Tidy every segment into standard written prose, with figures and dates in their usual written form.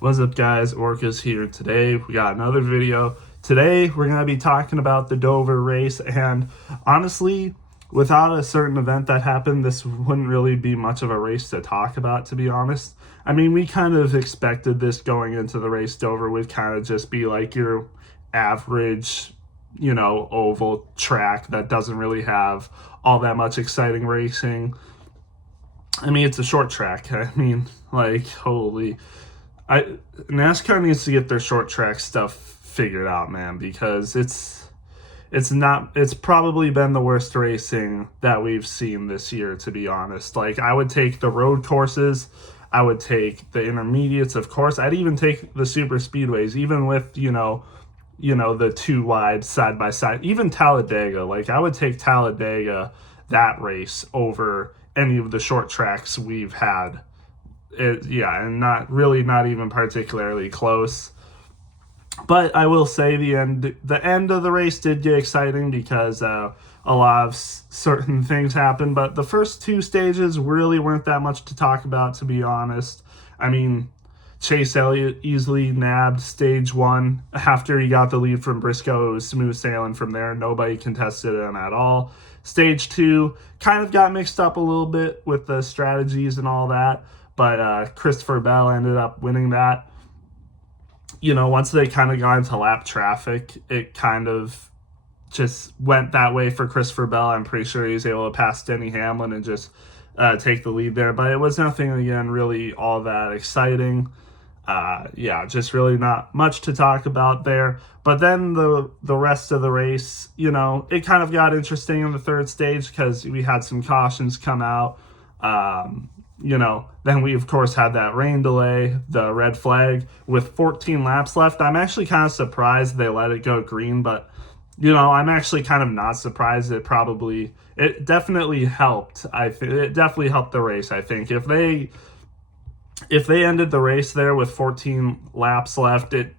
What's up, guys? Orcas here. Today we got another video. Today we're going to be talking about the Dover race, and honestly, without a certain event that happened, this wouldn't really be much of a race to talk about, to be honest. I mean, we kind of expected this going into the race. Dover would kind of just be like your average, oval track that doesn't really have all that much exciting racing. I mean, it's a short track. I mean, like, holy. NASCAR needs to get their short track stuff figured out, man, because it's probably been the worst racing that we've seen this year, to be honest. Like, I would take the road courses, I would take the intermediates, of course. I'd even take the super speedways, even with the two wide side by side. Even Talladega, like I would take Talladega, that race, over any of the short tracks we've had. And not even particularly close. But I will say the end of the race did get exciting because a lot of certain things happened. But the first two stages really weren't that much to talk about, to be honest. I mean, Chase Elliott easily nabbed stage one after he got the lead from Briscoe. It was smooth sailing from there. Nobody contested him at all. Stage two kind of got mixed up a little bit with the strategies and all that, but Christopher Bell ended up winning that. Once they kind of got into lap traffic, it kind of just went that way for Christopher Bell. I'm pretty sure he was able to pass Denny Hamlin and just take the lead there, but it was nothing, again, really all that exciting. Just really not much to talk about there. But then the rest of the race, it kind of got interesting in the third stage because we had some cautions come out. Then we, of course, had that rain delay, the red flag with 14 laps left. I'm actually kind of surprised they let it go green, but, I'm actually kind of not surprised. It definitely helped. It definitely helped the race, I think. If they ended the race there with 14 laps left, it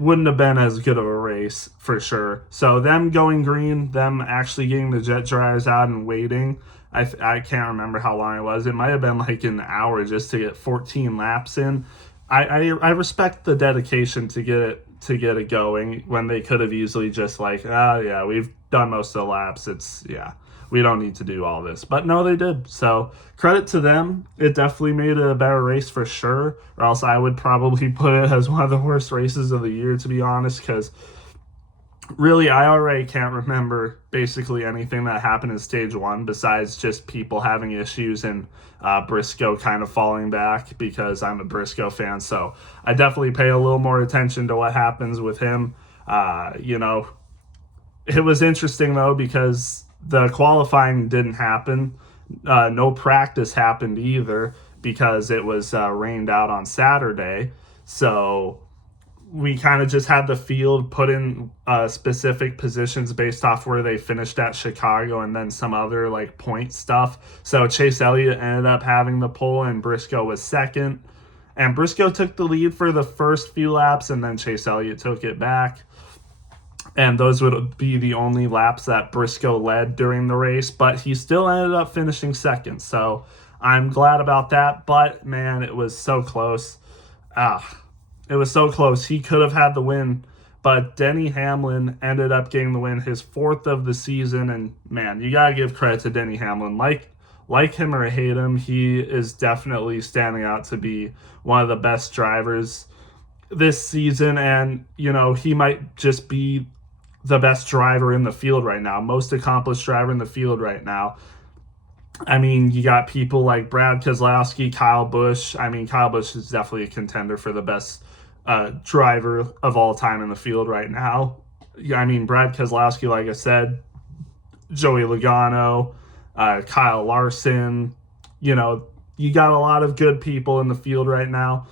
wouldn't have been as good of a race for sure. So them going green, them actually getting the jet dryers out and waiting, I can't remember how long it was. It might have been like an hour just to get 14 laps in. I respect the dedication to get it going when they could have easily just like, we've done most of the laps. We don't need to do all this. But no, they did. So credit to them. It definitely made it a better race for sure. Or else I would probably put it as one of the worst races of the year, to be honest, because really, I already can't remember basically anything that happened in stage one besides just people having issues and Briscoe kind of falling back, because I'm a Briscoe fan. So I definitely pay a little more attention to what happens with him. It was interesting, though, because the qualifying didn't happen. No practice happened either because it was rained out on Saturday. So we kind of just had the field put in specific positions based off where they finished at Chicago and then some other like point stuff. So Chase Elliott ended up having the pole and Briscoe was second. And Briscoe took the lead for the first few laps, and then Chase Elliott took it back. And those would be the only laps that Briscoe led during the race, but he still ended up finishing second. So I'm glad about that. But man, it was so close. It was so close. He could have had the win, but Denny Hamlin ended up getting the win, his fourth of the season. And man, you gotta give credit to Denny Hamlin. Like him or hate him, he is definitely standing out to be one of the best drivers this season. And he might just be the best driver in the field right now, most accomplished driver in the field right now. I mean, you got people like Brad Keselowski, Kyle Busch. I mean, Kyle Busch is definitely a contender for the best driver of all time in the field right now. I mean, Brad Keselowski, like I said, Joey Logano, Kyle Larson. You got a lot of good people in the field right now.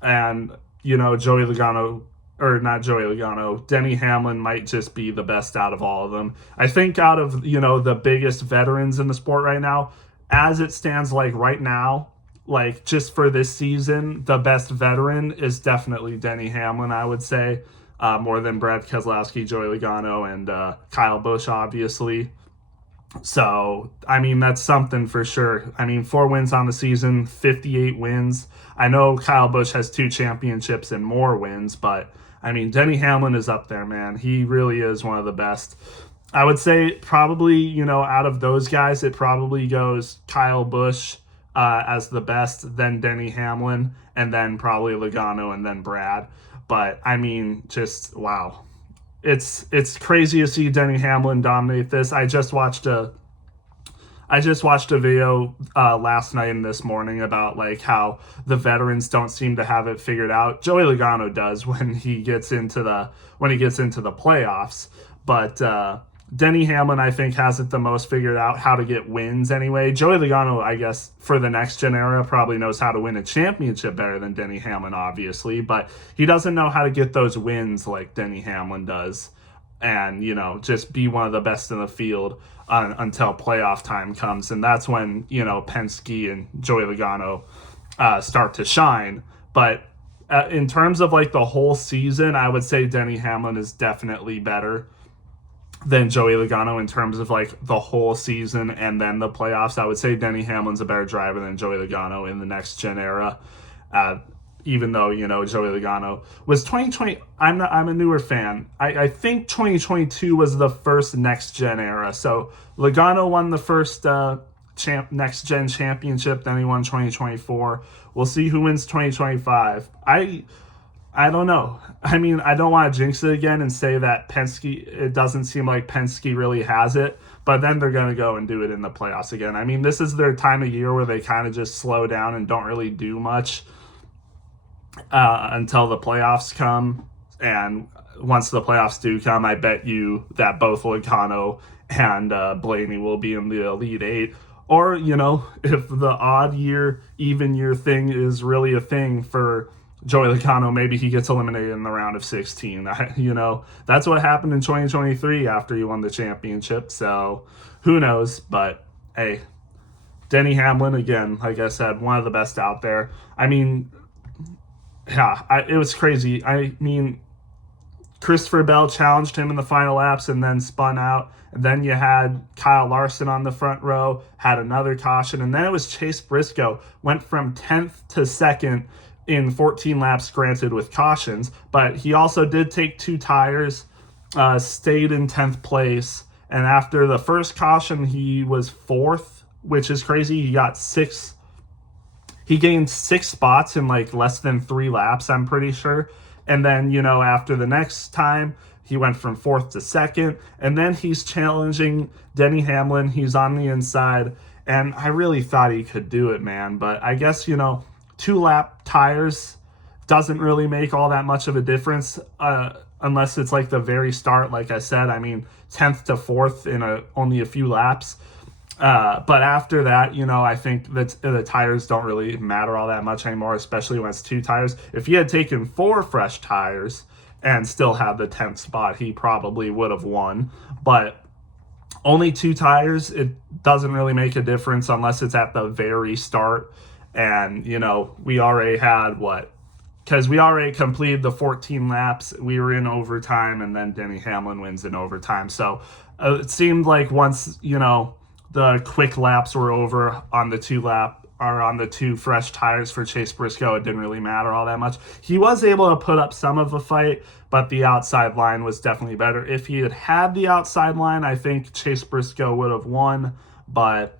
And, Joey Logano, or not Joey Logano, Denny Hamlin might just be the best out of all of them. I think out of, the biggest veterans in the sport right now, as it stands like right now, like just for this season, the best veteran is definitely Denny Hamlin, I would say, more than Brad Keselowski, Joey Logano, and Kyle Busch, obviously. So, I mean, that's something for sure. I mean, 4 wins on the season, 58 wins. I know Kyle Busch has 2 championships and more wins, but I mean, Denny Hamlin is up there, man. He really is one of the best. I would say probably, out of those guys, it probably goes Kyle Busch as the best, then Denny Hamlin, and then probably Logano, and then Brad. But I mean, just wow. It's crazy to see Denny Hamlin dominate this. I just watched a video last night and this morning about like how the veterans don't seem to have it figured out. Joey Logano does when he gets into the playoffs, but Denny Hamlin I think has it the most figured out how to get wins anyway. Joey Logano, I guess, for the next gen era probably knows how to win a championship better than Denny Hamlin, obviously, but he doesn't know how to get those wins like Denny Hamlin does, and just be one of the best in the field until playoff time comes, and that's when Penske and Joey Logano start to shine. But in terms of like the whole season, I would say Denny Hamlin is definitely better than Joey Logano in terms of like the whole season and then the playoffs. I would say Denny Hamlin's a better driver than Joey Logano in the next gen era. Even though Joey Logano was 2020. I'm a newer fan. I think 2022 was the first next gen era. So Logano won the first next gen championship. Then he won 2024. We'll see who wins 2025. I don't know. I mean, I don't want to jinx it again and say that Penske, it doesn't seem like Penske really has it, but then they're going to go and do it in the playoffs again. I mean, this is their time of year where they kind of just slow down and don't really do much until the playoffs come. And once the playoffs do come, I bet you that both Logano and Blaney will be in the Elite Eight. Or, if the odd year, even year thing is really a thing for Joey Logano, maybe he gets eliminated in the round of 16. That's what happened in 2023 after he won the championship. So who knows? But hey, Denny Hamlin, again, like I said, one of the best out there. I mean, yeah, it was crazy. I mean, Christopher Bell challenged him in the final laps and then spun out. And then you had Kyle Larson on the front row, had another caution. And then it was Chase Briscoe, went from 10th to 2nd in 14 laps, granted with cautions. But he also did take 2 tires, stayed in 10th place. And after the first caution, he was 4th, which is crazy. He gained 6 spots in like less than 3 laps, I'm pretty sure. And then, after the next time, he went from 4th to 2nd. And then he's challenging Denny Hamlin. He's on the inside. And I really thought he could do it, man. But I guess, 2-lap tires doesn't really make all that much of a difference unless it's like the very start, like I said. I mean, 10th to 4th in only a few laps. But after that, I think that the tires don't really matter all that much anymore, especially when it's 2 tires. If he had taken 4 fresh tires and still had the 10th spot, he probably would have won. But only 2 tires, it doesn't really make a difference unless it's at the very start. And, we already had because we already completed the 14 laps. We were in overtime, and then Denny Hamlin wins in overtime. So it seemed like once, the quick laps were over on the 2 fresh tires for Chase Briscoe, it didn't really matter all that much. He was able to put up some of a fight, but the outside line was definitely better. If he had had the outside line, I think Chase Briscoe would have won. But,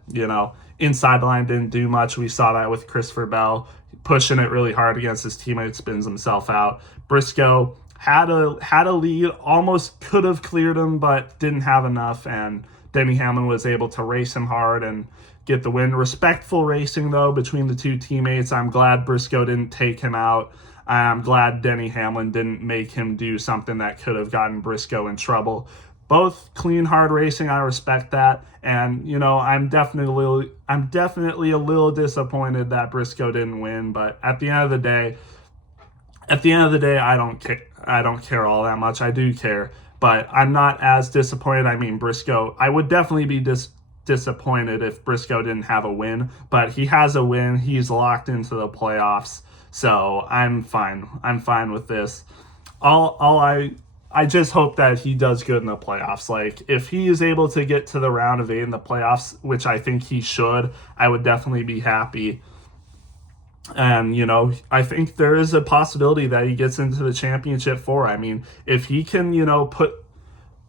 inside line didn't do much. We saw that with Christopher Bell pushing it really hard against his teammate, spins himself out. Briscoe had a lead, almost could have cleared him, but didn't have enough, and Denny Hamlin was able to race him hard and get the win. Respectful racing, though, between the 2 teammates. I'm glad Briscoe didn't take him out. I'm glad Denny Hamlin didn't make him do something that could have gotten Briscoe in trouble. Both clean, hard racing. I respect that. And, I'm definitely a little disappointed that Briscoe didn't win. But at the end of the day, I don't care. I don't care all that much. I do care. But I'm not as disappointed. I mean, Briscoe, I would definitely be disappointed if Briscoe didn't have a win. But he has a win. He's locked into the playoffs. So I'm fine. I'm fine with this. All I I just hope that he does good in the playoffs. Like, if he is able to get to the round of 8 in the playoffs, which I think he should, I would definitely be happy. And, I think there is a possibility that he gets into the championship 4. I mean, if he can,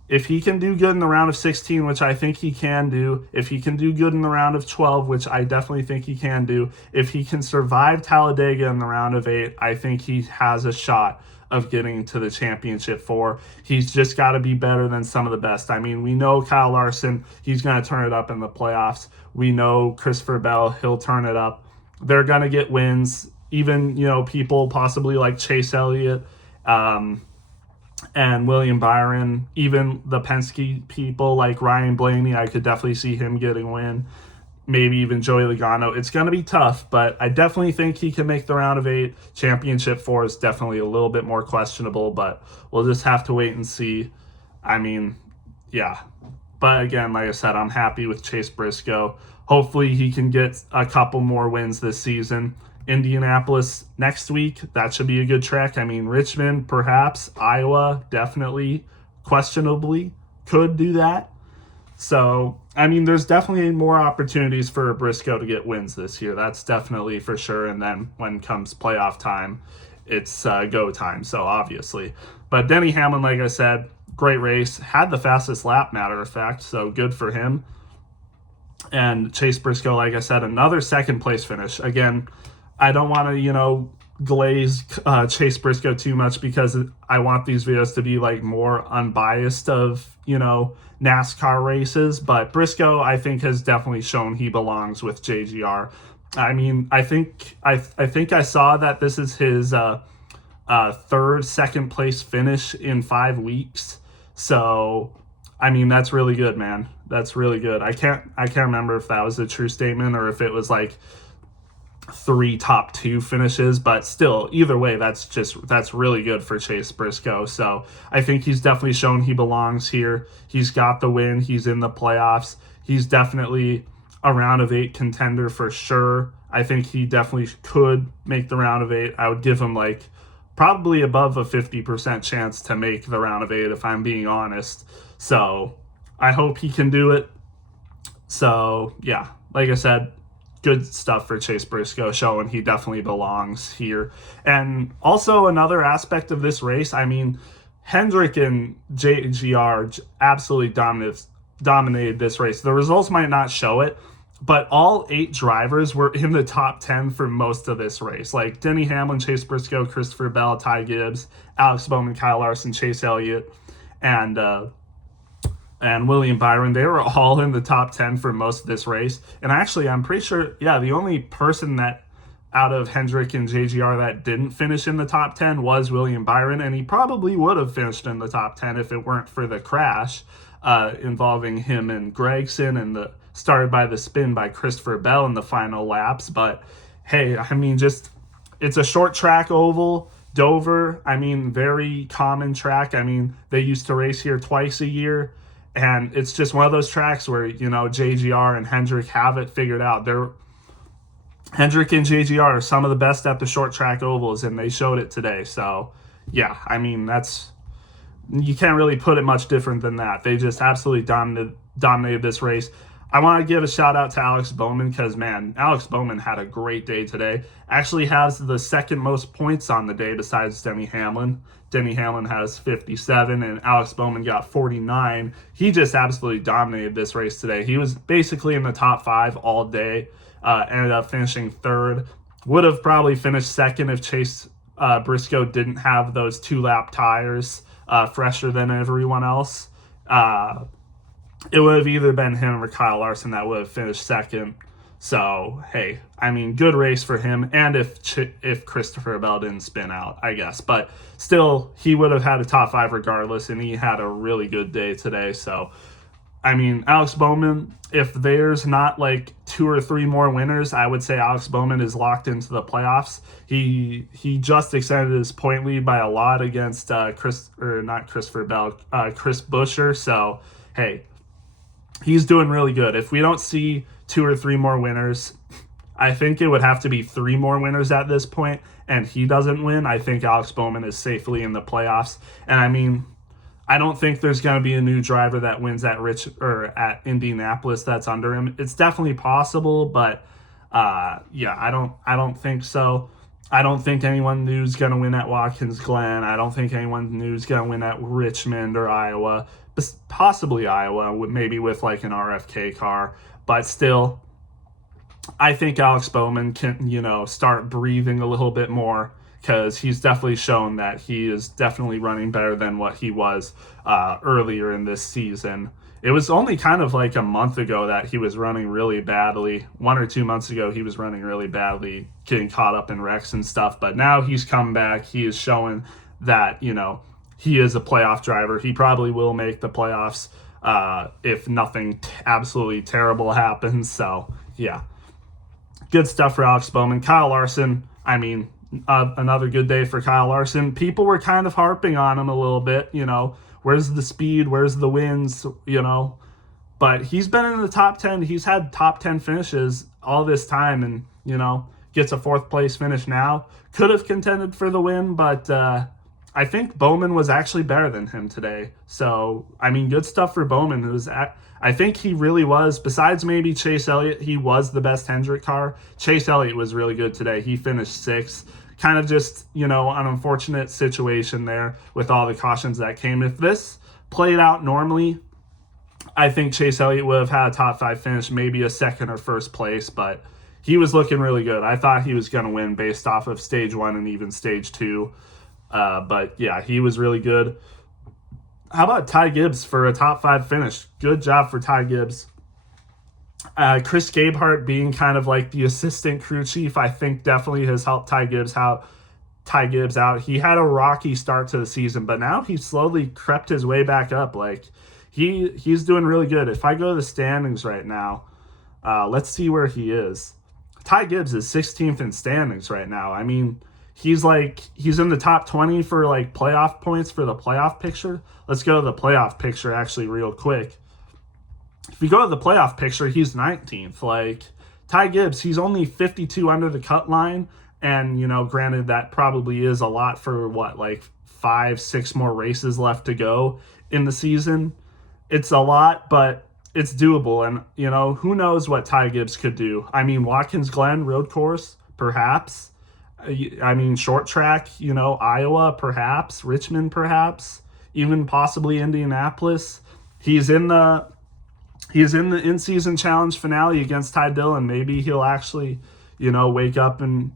if he can do good in the round of 16, which I think he can do, if he can do good in the round of 12, which I definitely think he can do, if he can survive Talladega in the round of 8, I think he has a shot of getting to the championship 4. He's just got to be better than some of the best. I mean, we know Kyle Larson, he's going to turn it up in the playoffs. We know Christopher Bell, he'll turn it up. They're going to get wins. Even, people possibly like Chase Elliott, and William Byron, even the Penske people like Ryan Blaney, I could definitely see him getting a win. Maybe even Joey Logano. It's going to be tough, but I definitely think he can make the round of 8. Championship 4 is definitely a little bit more questionable, but we'll just have to wait and see. I mean, yeah. But again, like I said, I'm happy with Chase Briscoe. Hopefully he can get a couple more wins this season. Indianapolis next week, that should be a good track. I mean, Richmond, perhaps. Iowa, definitely, questionably, could do that. So, I mean, there's definitely more opportunities for Briscoe to get wins this year. That's definitely for sure. And then when comes playoff time, it's go time. So, obviously. But Denny Hamlin, like I said, great race. Had the fastest lap, matter of fact. So, good for him. And Chase Briscoe, like I said, another second place finish. Again, I don't want to, glaze Chase Briscoe too much because I want these videos to be like more unbiased of, NASCAR races. But Briscoe, I think, has definitely shown he belongs with JGR. I mean, I think I saw that this is his second place finish in 5 weeks. So, I mean, that's really good, man. That's really good. I can't remember if that was a true statement or if it was like 3 top 2 finishes, but still, either way, that's really good for Chase Briscoe. So I think he's definitely shown he belongs here. He's got the win. He's in the playoffs. He's definitely a round of 8 contender for sure. I think he definitely could make the round of 8. I would give him like probably above a 50% chance to make the round of 8 if I'm being honest. So I hope he can do it. So yeah, like I said, good stuff for Chase Briscoe, showing he definitely belongs here. And also another aspect of this race, I mean, Hendrick and JGR absolutely dominated this race. The results might not show it, but all 8 drivers were in the top 10 for most of this race. Like Denny Hamlin, Chase Briscoe, Christopher Bell, Ty Gibbs, Alex Bowman, Kyle Larson, Chase Elliott, and William Byron. They were all in the top 10 for most of this race. And actually, I'm pretty sure, the only person that out of Hendrick and JGR that didn't finish in the top 10 was William Byron, and he probably would have finished in the top 10 if it weren't for the crash involving him and Gragson and started by the spin by Christopher Bell in the final laps. But hey, I mean, it's a short track oval. Dover, I mean, very common track. I mean, they used to race here twice a year. And it's just one of those tracks where, JGR and Hendrick have it figured out. Hendrick and JGR are some of the best at the short track ovals, and they showed it today. So, yeah, I mean, you can't really put it much different than that. They just absolutely dominated this race. I want to give a shout out to Alex Bowman because, man, Alex Bowman had a great day today. Actually has the second most points on the day besides Denny Hamlin. Denny Hamlin has 57 and Alex Bowman got 49. He just absolutely dominated this race today. He was basically in the top 5 all day. Ended up finishing 3rd. Would have probably finished 2nd if Chase Briscoe didn't have those 2-lap tires fresher than everyone else. It would have either been him or Kyle Larson that would have finished 2nd. So, hey, I mean, good race for him. And if Christopher Bell didn't spin out, I guess. But still, he would have had a top 5 regardless, and he had a really good day today. So, I mean, Alex Bowman, if there's not like 2 or 3 more winners, I would say Alex Bowman is locked into the playoffs. He just extended his point lead by a lot against Chris Buescher. So, hey, he's doing really good. If we don't see 2 or 3 more winners, I think it would have to be 3 more winners at this point, and he doesn't win, I think Alex Bowman is safely in the playoffs. And I mean, I don't think there's going to be a new driver that wins at Indianapolis that's under him. It's definitely possible, but yeah, I don't think so. I don't think anyone new is going to win at Watkins Glen. I don't think anyone new is going to win at Richmond or Iowa. Possibly Iowa, maybe with like an RFK car, but still, I think Alex Bowman can, start breathing a little bit more, because he's definitely shown that he is definitely running better than what he was earlier in this season. It was only kind of like a month ago that he was running really badly. 1 or 2 months ago, he was running really badly, getting caught up in wrecks and stuff. But now he's come back. He is showing that, he is a playoff driver. He probably will make the playoffs if nothing absolutely terrible happens. So, yeah. Good stuff for Alex Bowman. Kyle Larson, another good day for Kyle Larson. People were kind of harping on him a little bit, where's the speed, where's the wins, but he's been in the top 10. He's had top 10 finishes all this time, and, gets a 4th place finish now. Could have contended for the win, but I think Bowman was actually better than him today. So, good stuff for Bowman, I think he really was, besides maybe Chase Elliott, he was the best Hendrick car. Chase Elliott was really good today. He finished 6th. Kind of just, an unfortunate situation there with all the cautions that came. If this played out normally, I think Chase Elliott would have had a top 5 finish, maybe a 2nd or 1st place, but he was looking really good. I thought he was going to win based off of stage 1 and even stage 2. But yeah, he was really good. How about Ty Gibbs for a top 5 finish? Good job for Ty Gibbs. Chris Gabehart being kind of like the assistant crew chief, I think definitely has helped Ty Gibbs out. He had a rocky start to the season, but now he's slowly crept his way back up. Like he's doing really good. If I go to the standings right now, let's see where he is. Ty Gibbs is 16th in standings right now. He's in the top 20 for like playoff points for the playoff picture. Let's go to the playoff picture actually real quick. If you go to the playoff picture, he's 19th. Like Ty Gibbs, he's only 52 under the cut line. And, granted that probably is a lot for 5-6 more races left to go in the season. It's a lot, but it's doable. And, who knows what Ty Gibbs could do. Watkins Glen road course, perhaps. Short track, Iowa, perhaps, Richmond, perhaps, even possibly Indianapolis. He's in the in-season challenge finale against Ty Dillon. Maybe he'll actually, wake up and,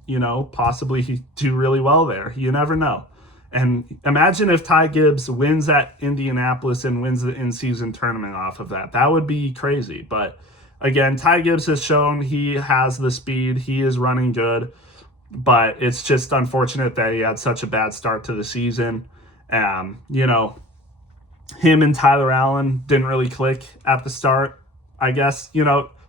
possibly he do really well there. You never know. And imagine if Ty Gibbs wins at Indianapolis and wins the in-season tournament off of that. That would be crazy. But again, Ty Gibbs has shown he has the speed. He is running good. But it's just unfortunate that he had such a bad start to the season. Him and Tyler Allen didn't really click at the start, I guess.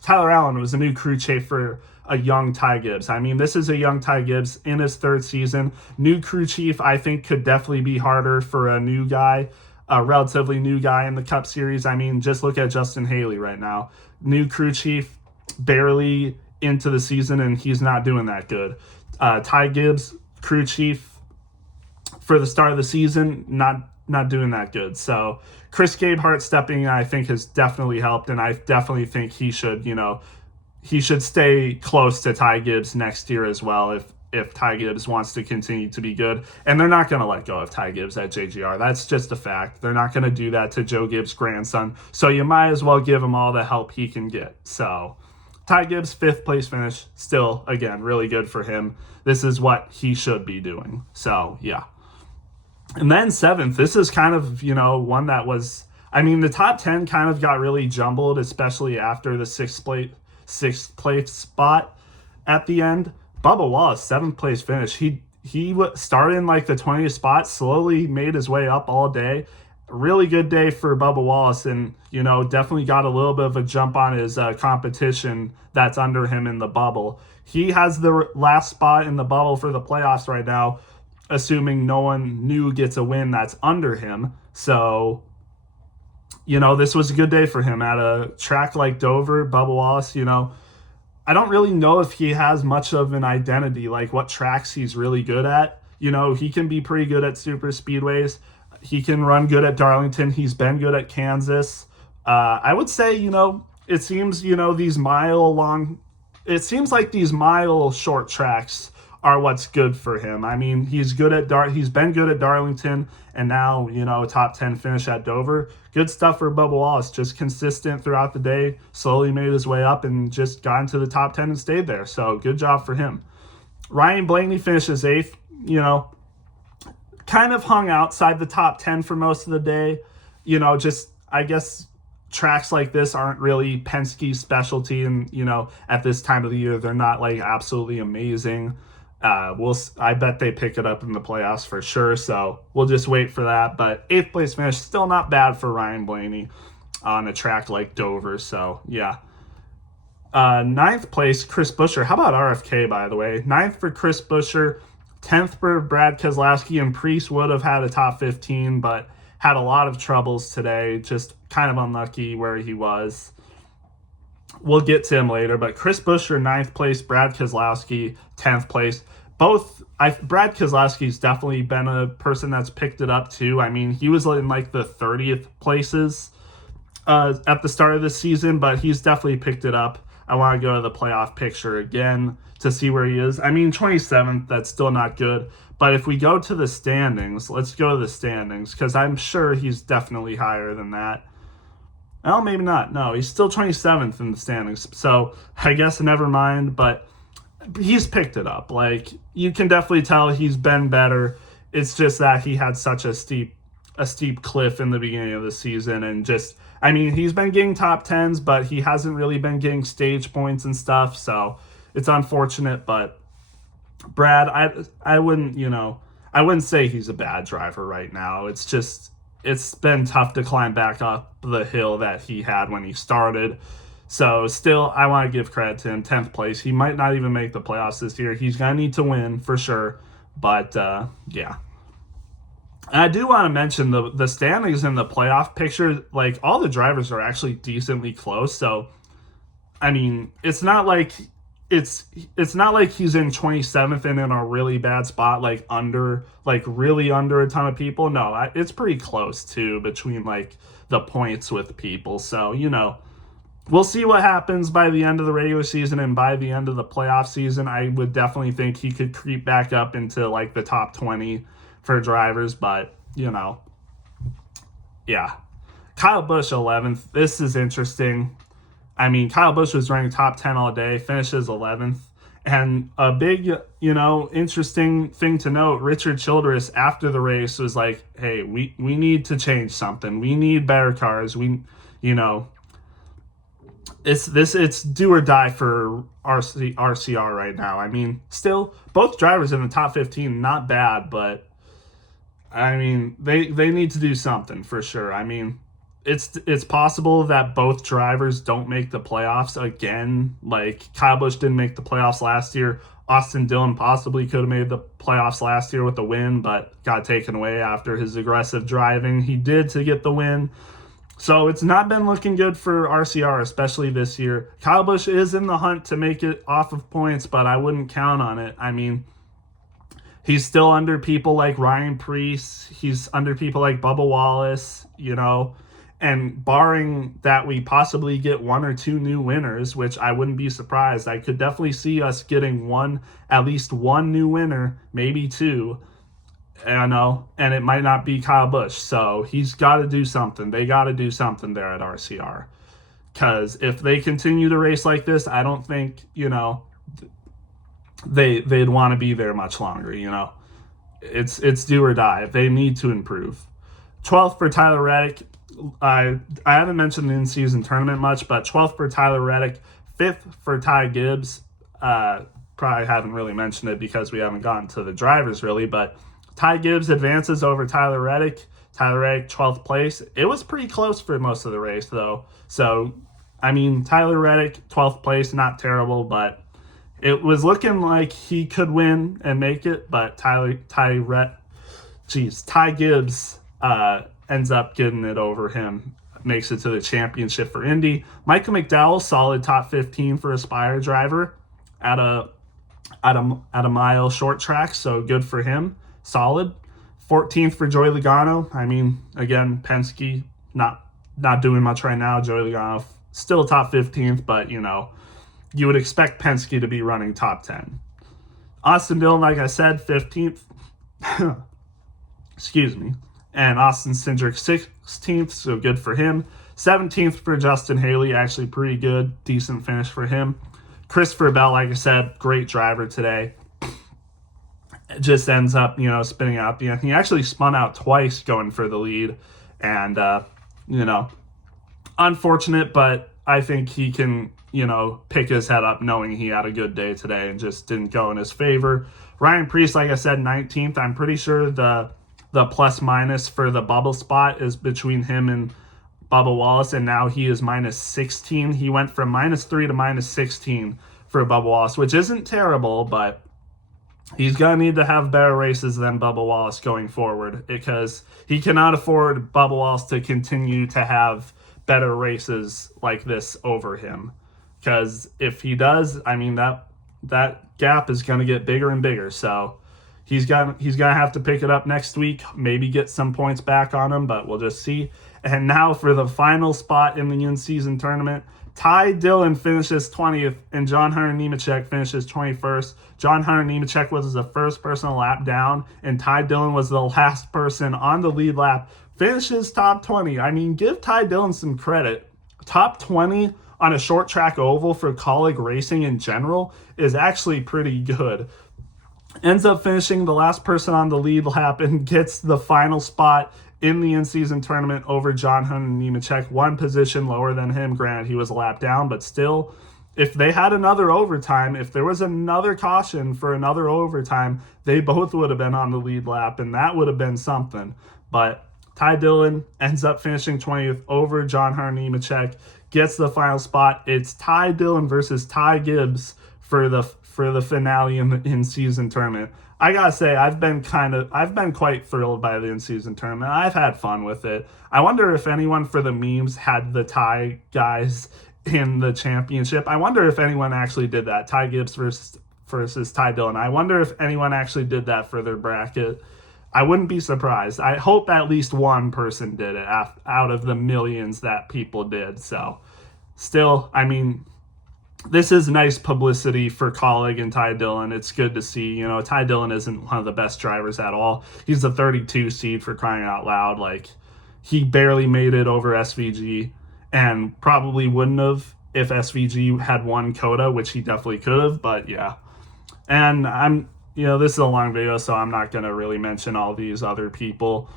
Tyler Allen was a new crew chief for a young Ty Gibbs. This is a young Ty Gibbs in his 3rd season. New crew chief, I think, could definitely be harder for a new guy, a relatively new guy in the Cup Series. Just look at Justin Haley right now. New crew chief, barely into the season, and he's not doing that good. Ty Gibbs, crew chief for the start of the season, not doing that good. So Chris Gabehart stepping in, I think, has definitely helped, and I definitely think he should stay close to Ty Gibbs next year as well if Ty Gibbs wants to continue to be good. And they're not going to let go of Ty Gibbs at JGR. That's just a fact. They're not going to do that to Joe Gibbs' grandson. So you might as well give him all the help he can get. So Ty Gibbs, 5th place finish, still, again, really good for him. This is what he should be doing. So, yeah. And then 7th, this is kind of, one that was, the top 10 kind of got really jumbled, especially after the 6th place spot at the end. Bubba Wallace, 7th place finish. He started in the 20th spot, slowly made his way up all day. Really good day for Bubba Wallace, and definitely got a little bit of a jump on his competition that's under him in the bubble. He has the last spot in the bubble for the playoffs right now, assuming no one new gets a win that's under him. So, this was a good day for him at a track like Dover. Bubba Wallace, I don't really know if he has much of an identity, like what tracks he's really good at. He can be pretty good at super speedways. He can run good at Darlington. He's been good at Kansas. I would say, it seems, it seems like these mile short tracks are what's good for him. I mean, he's been good at Darlington, and now, a top 10 finish at Dover. Good stuff for Bubba Wallace. Just consistent throughout the day, slowly made his way up and just got into the top 10 and stayed there. So good job for him. Ryan Blaney finishes 8th, kind of hung outside the top 10 for most of the day. I guess tracks like this aren't really Penske's specialty, and at this time of the year they're not like absolutely amazing. I bet they pick it up in the playoffs for sure, so we'll just wait for that. But 8th place finish, still not bad for Ryan Blaney on a track like Dover. So yeah. 9th place, Chris Buescher. How about RFK, by the way? 9th for Chris Buescher, 10th for Brad Keselowski, and Preece would have had a top 15, but had a lot of troubles today. Just kind of unlucky where he was. We'll get to him later, but Chris Buescher, 9th place, Brad Keselowski, 10th place. Brad Keselowski's definitely been a person that's picked it up too. I mean, he was in like the 30th places at the start of the season, but he's definitely picked it up. I want to go to the playoff picture again to see where he is. I mean, 27th, that's still not good. But if we go to the standings, let's go to the standings, because I'm sure he's definitely higher than that. Well, maybe not. No, he's still 27th in the standings. So I guess never mind, but he's picked it up. Like, you can definitely tell he's been better. It's just that he had such a steep cliff in the beginning of the season, and just, I mean, he's been getting top 10s, but he hasn't really been getting stage points and stuff, so it's unfortunate. But Brad, I wouldn't say he's a bad driver right now. It's just, it's been tough to climb back up the hill that he had when he started. So still, I want to give credit to him. 10th place. He might not even make the playoffs this year. He's going to need to win for sure. But yeah. And I do want to mention the standings in the playoff picture. Like, all the drivers are actually decently close. So, I mean, it's not like he's in 27th and in a really bad spot, really under a ton of people. No, it's pretty close too between like the points with people. So, we'll see what happens by the end of the regular season, and by the end of the playoff season, I would definitely think he could creep back up into like the top 20 for drivers. But, yeah. Kyle Busch, 11th. This is interesting. I mean, Kyle Busch was ranked top 10 all day, finishes 11th. And a big, interesting thing to note, Richard Childress after the race was like, hey, we need to change something. We need better cars. It's do or die for RCR right now. I mean, still, both drivers in the top 15, not bad, but I mean, they need to do something for sure. I mean, it's possible that both drivers don't make the playoffs again. Like, Kyle Busch didn't make the playoffs last year. Austin Dillon possibly could have made the playoffs last year with the win, but got taken away after his aggressive driving he did to get the win. So it's not been looking good for RCR, especially this year. Kyle Busch is in the hunt to make it off of points, but I wouldn't count on it. I mean, he's still under people like Ryan Preece. He's under people like Bubba Wallace, And barring that we possibly get one or two new winners, which I wouldn't be surprised. I could definitely see us getting at least one new winner, maybe two. And it might not be Kyle Busch. So he's got to do something. They got to do something there at RCR. Because if they continue to race like this, I don't think, they'd want to be there much longer, It's do or die. They need to improve. 12th for Tyler Reddick. I haven't mentioned the in-season tournament much, but 12th for Tyler Reddick, 5th for Ty Gibbs. Probably haven't really mentioned it because we haven't gotten to the drivers really, but Ty Gibbs advances over Tyler Reddick. Tyler Reddick, 12th place. It was pretty close for most of the race, though. So, I mean, Tyler Reddick, 12th place, not terrible, but it was looking like he could win and make it, but Ty Gibbs ends up getting it over him, makes it to the championship for Indy. Michael McDowell, solid top 15 for Aspire driver at a mile short track, so good for him. Solid. 14th for Joey Logano. I mean, again, Penske not doing much right now. Joey Logano still top 15th, but you would expect Penske to be running top 10. Austin Dillon, like I said, 15th. Excuse me. And Austin Cindric 16th, so good for him. 17th for Justin Haley, actually pretty good. Decent finish for him. Christopher Bell, like I said, great driver today. Just ends up, spinning out the end. He actually spun out twice going for the lead. And, unfortunate, but I think he can, pick his head up knowing he had a good day today and just didn't go in his favor. Ryan Preece, like I said, 19th. I'm pretty sure the plus minus for the bubble spot is between him and Bubba Wallace, and now he is minus 16. He went from -3 to minus 16 for Bubba Wallace, which isn't terrible, but he's going to need to have better races than Bubba Wallace going forward because he cannot afford Bubba Wallace to continue to have better races like this over him. Because if he does, I mean, that gap is going to get bigger and bigger. So he's going to have to pick it up next week, maybe get some points back on him, but we'll just see. And now for the final spot in the in-season tournament, Ty Dillon finishes 20th, and John Hunter Nemechek finishes 21st. John Hunter Nemechek was the first person a lap down, and Ty Dillon was the last person on the lead lap. Finishes top 20. I mean, give Ty Dillon some credit. Top 20 on a short track oval for Kaulig racing in general is actually pretty good. Ends up finishing the last person on the lead lap and gets the final spot in the in-season tournament over John Hunter Nemechek, one position lower than him. Granted, he was a lap down, but still, if they had another overtime, if there was another caution for another overtime, they both would have been on the lead lap, and that would have been something. But Ty Dillon ends up finishing 20th over John Hunter Nemechek, gets the final spot. It's Ty Dillon versus Ty Gibbs for the finale in the in-season tournament. I gotta say, I've been quite thrilled by the in-season tournament. I've had fun with it. I wonder if anyone for the memes had the Ty guys in the championship. I wonder if anyone actually did that. Ty Gibbs versus Ty Dillon. I wonder if anyone actually did that for their bracket. I wouldn't be surprised. I hope at least one person did it out of the millions that people did. So, still, I mean, this is nice publicity for Kaulig and Ty Dillon. It's good to see. Ty Dillon isn't one of the best drivers at all. He's a 32 seed for crying out loud. Like, he barely made it over SVG and probably wouldn't have if SVG had won COTA, which he definitely could have. But yeah. And this is a long video, so I'm not going to really mention all these other people.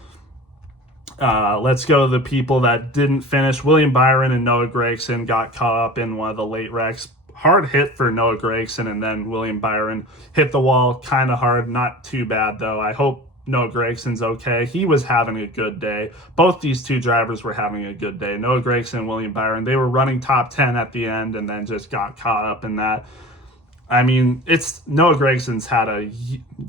Let's go to the people that didn't finish. William Byron and Noah Gragson got caught up in one of the late wrecks. Hard hit for Noah Gragson, and then William Byron hit the wall kind of hard. Not too bad, though. I hope Noah Gragson's okay. He was having a good day. Both these two drivers were having a good day. Noah Gragson and William Byron, they were running top 10 at the end and then just got caught up in that. I mean, Noah Gragson's had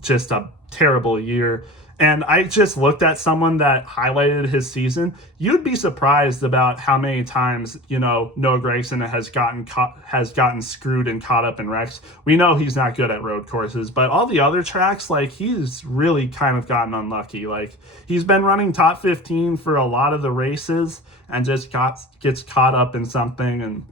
just a terrible year. And I just looked at someone that highlighted his season. You'd be surprised about how many times, Noah Gragson has gotten screwed and caught up in wrecks. We know he's not good at road courses, but all the other tracks, like, he's really kind of gotten unlucky. Like, he's been running top 15 for a lot of the races and just gets caught up in something. And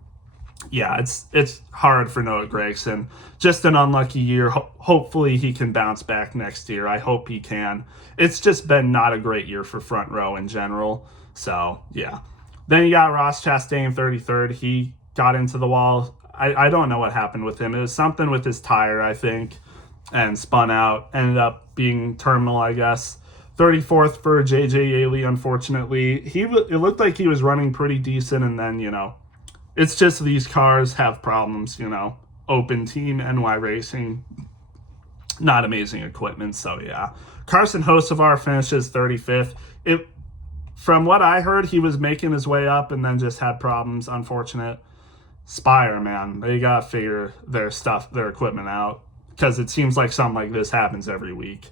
yeah, it's hard for Noah Gragson. Just an unlucky year. Hopefully he can bounce back next year. I hope he can. It's just been not a great year for front row in general. So, yeah. Then you got Ross Chastain, 33rd. He got into the wall. I don't know what happened with him. It was something with his tire, I think, and spun out. Ended up being terminal, I guess. 34th for JJ Yeley, unfortunately. It looked like he was running pretty decent, and then, it's just these cars have problems, Open Team, NY Racing, not amazing equipment, so yeah. Carson Hocevar finishes 35th. From what I heard, he was making his way up and then just had problems, unfortunate. Spire, man, they got to figure their equipment out, because it seems like something like this happens every week.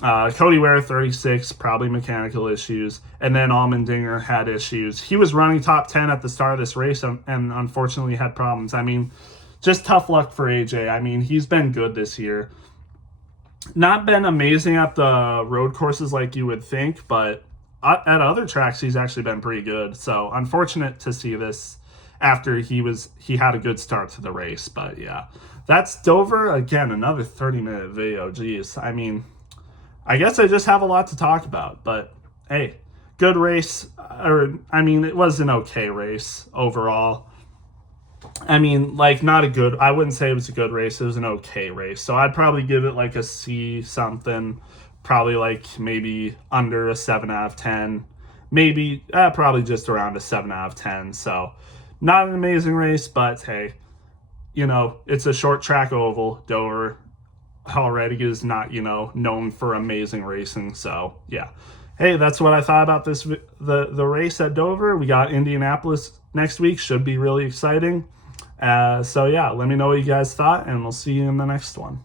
Cody Ware, 36, probably mechanical issues. And then Allmendinger had issues. He was running top 10 at the start of this race and unfortunately had problems. I mean, just tough luck for AJ. I mean, he's been good this year. Not been amazing at the road courses like you would think, but at other tracks he's actually been pretty good. So unfortunate to see this after he had a good start to the race. But yeah, that's Dover. Again, another 30-minute video. Jeez, I mean, I guess I just have a lot to talk about. But hey, good race. Or I mean, it was an okay race overall. I mean, like, not a good, I wouldn't say it was a good race. It was an okay race. So I'd probably give it like a C something, probably like maybe under a 7 out of 10, maybe probably just around a 7 out of 10. So not an amazing race, but hey, it's a short track oval. Dover already is not, known for amazing racing. So yeah. Hey, that's what I thought about the race at Dover. We got Indianapolis next week. Should be really exciting. So yeah, let me know what you guys thought, and we'll see you in the next one.